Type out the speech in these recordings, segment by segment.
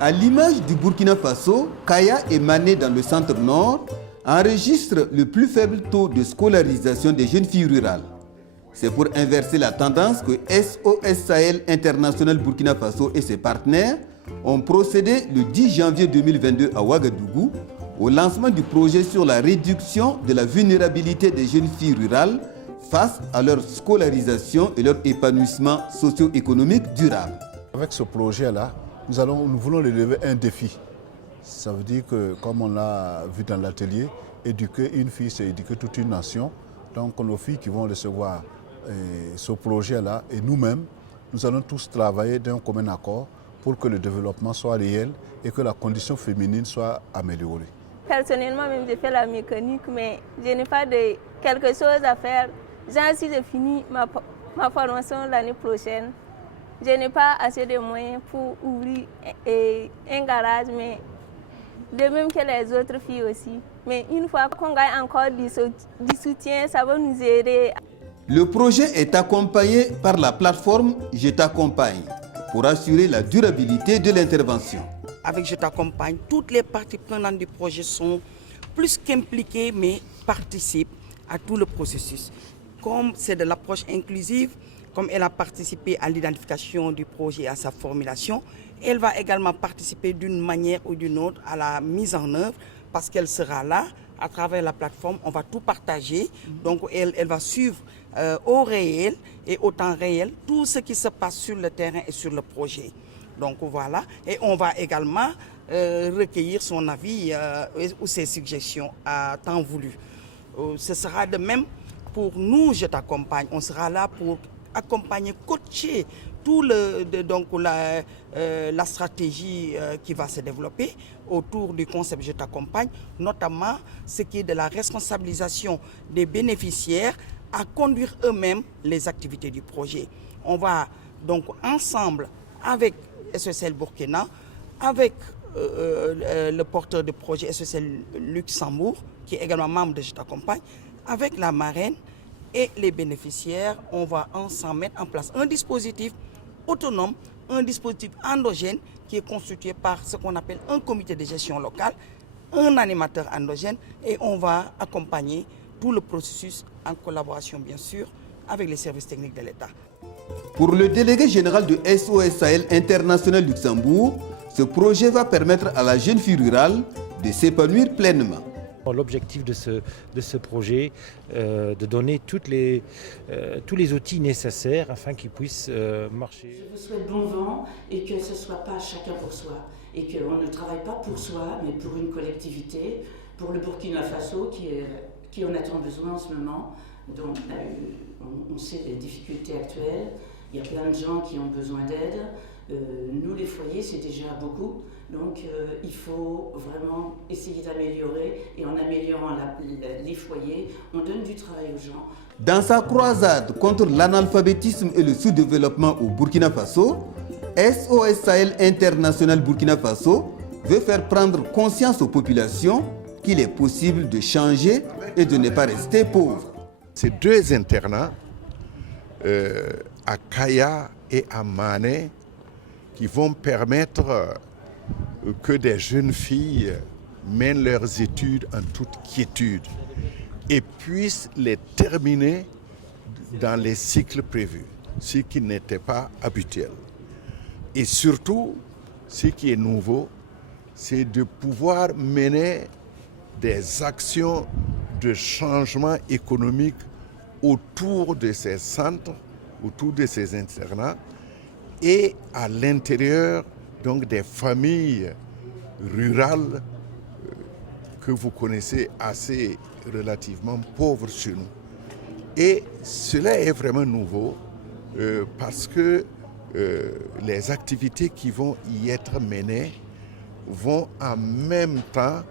À l'image du Burkina Faso, Kaya, émané dans le centre-nord, enregistre le plus faible taux de scolarisation des jeunes filles rurales. C'est pour inverser la tendance que SOS Sahel International Burkina Faso et ses partenaires ont procédé le 10 janvier 2022 à Ouagadougou au lancement du projet sur la réduction de la vulnérabilité des jeunes filles rurales face à leur scolarisation et leur épanouissement socio-économique durable. Avec ce projet-là, nous voulons relever un défi. Ça veut dire que, comme on l'a vu dans l'atelier, éduquer une fille, c'est éduquer toute une nation. Donc nos filles qui vont recevoir ce projet-là et nous-mêmes, nous allons tous travailler d'un commun accord pour que le développement soit réel et que la condition féminine soit améliorée. Personnellement, même j'ai fait la mécanique, mais je n'ai pas de quelque chose à faire. Genre, si je finis ma formation l'année prochaine, je n'ai pas assez de moyens pour ouvrir un garage, mais de même que les autres filles aussi. Mais une fois qu'on gagne encore du soutien, ça va nous aider. Le projet est accompagné par la plateforme Je t'accompagne pour assurer la durabilité de l'intervention. Avec Je t'accompagne, toutes les parties prenantes du projet sont plus qu'impliquées, mais participent à tout le processus. Comme c'est de l'approche inclusive, comme elle a participé à l'identification du projet et à sa formulation, elle va également participer d'une manière ou d'une autre à la mise en œuvre parce qu'elle sera là à travers la plateforme, on va tout partager. Donc elle va suivre au réel et au temps réel tout ce qui se passe sur le terrain et sur le projet. Donc voilà, et on va également recueillir son avis ou ses suggestions à temps voulu. Ce sera de même pour nous, Je t'accompagne. On sera là pour accompagner, coacher tout la stratégie qui va se développer autour du concept Je t'accompagne, notamment ce qui est de la responsabilisation des bénéficiaires à conduire eux-mêmes les activités du projet. On va donc ensemble avec SOS Burkina, avec le porteur de projet SOS Luxembourg, qui est également membre de Je t'accompagne, avec la marraine et les bénéficiaires, on va ensemble mettre en place un dispositif autonome, un dispositif endogène qui est constitué par ce qu'on appelle un comité de gestion locale, un animateur endogène et on va accompagner tout le processus en collaboration bien sûr avec les services techniques de l'État. Pour le délégué général de SOS Sahel International Luxembourg, ce projet va permettre à la jeune fille rurale de s'épanouir pleinement. L'objectif de ce projet, de donner tous les outils nécessaires afin qu'ils puissent marcher. Je vous souhaite bon vent et que ce ne soit pas chacun pour soi et qu'on ne travaille pas pour soi mais pour une collectivité, pour le Burkina Faso qui en a tant besoin en ce moment. Donc on sait les difficultés actuelles, il y a plein de gens qui ont besoin d'aide. Nous les foyers c'est déjà beaucoup, donc il faut vraiment essayer d'améliorer et en améliorant les foyers, on donne du travail aux gens. Dans sa croisade contre l'analphabétisme et le sous-développement au Burkina Faso, SOS Sahel International Burkina Faso veut faire prendre conscience aux populations qu'il est possible de changer et de ne pas rester pauvre. Ces deux internats, à Kaya et à Mané, qui vont permettre que des jeunes filles mènent leurs études en toute quiétude et puissent les terminer dans les cycles prévus, ce qui n'était pas habituel. Et surtout, ce qui est nouveau, c'est de pouvoir mener des actions de changement économique autour de ces centres, autour de ces internats, et à l'intérieur donc des familles rurales que vous connaissez assez relativement pauvres chez nous. Et cela est vraiment nouveau parce que les activités qui vont y être menées vont en même temps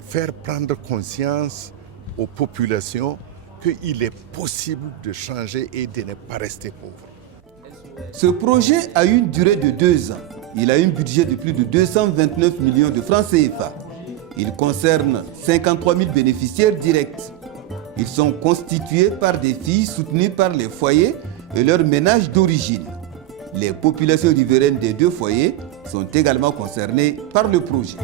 faire prendre conscience aux populations qu'il est possible de changer et de ne pas rester pauvre. Ce projet a une durée de 2 ans. Il a un budget de plus de 229 millions de francs CFA. Il concerne 53 000 bénéficiaires directs. Ils sont constitués par des filles soutenues par les foyers et leurs ménages d'origine. Les populations riveraines des 2 foyers sont également concernés par le projet.